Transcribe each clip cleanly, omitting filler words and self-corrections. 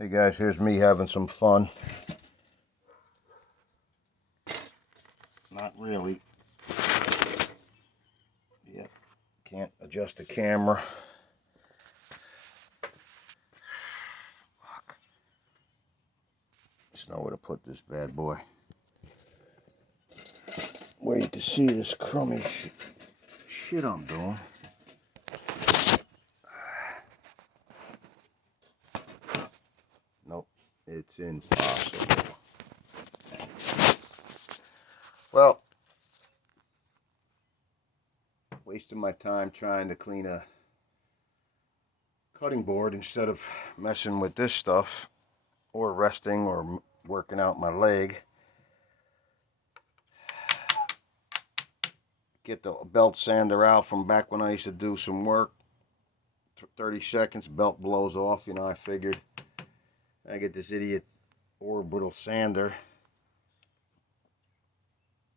Hey guys, here's me having some fun. Not really. Yep, can't adjust the camera. Fuck. Just know where to put this bad boy. Where you can see this crummy shit I'm doing. Nope, it's impossible. Well, wasting my time trying to clean a cutting board instead of messing with this stuff or resting or working out my leg. Get the belt sander out from back when I used to do some work. 30 seconds, belt blows off. You know, I figured I get this idiot orbital sander.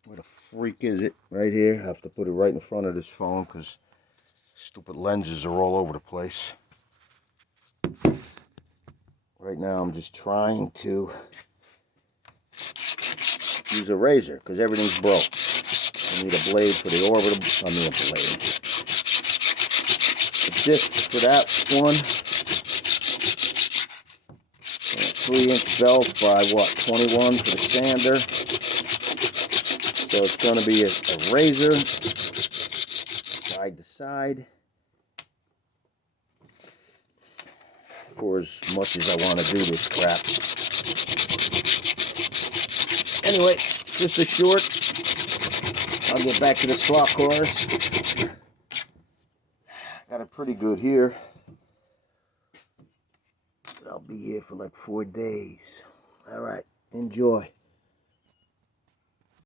Where the freak is it? Right here. I have to put it right in front of this phone because stupid lenses are all over the place. Right now I'm just trying to use a razor because everything's broke. I need a blade for the orbital. I mean a blade. A disc for that one. 3-inch belt by what? 21 for the sander. So it's going to be a razor, side to side, for as much as I want to do this crap. Anyway, just a short. I'll get back to the slot course. Got it pretty good here. I'll be here for like 4 days. All right, enjoy.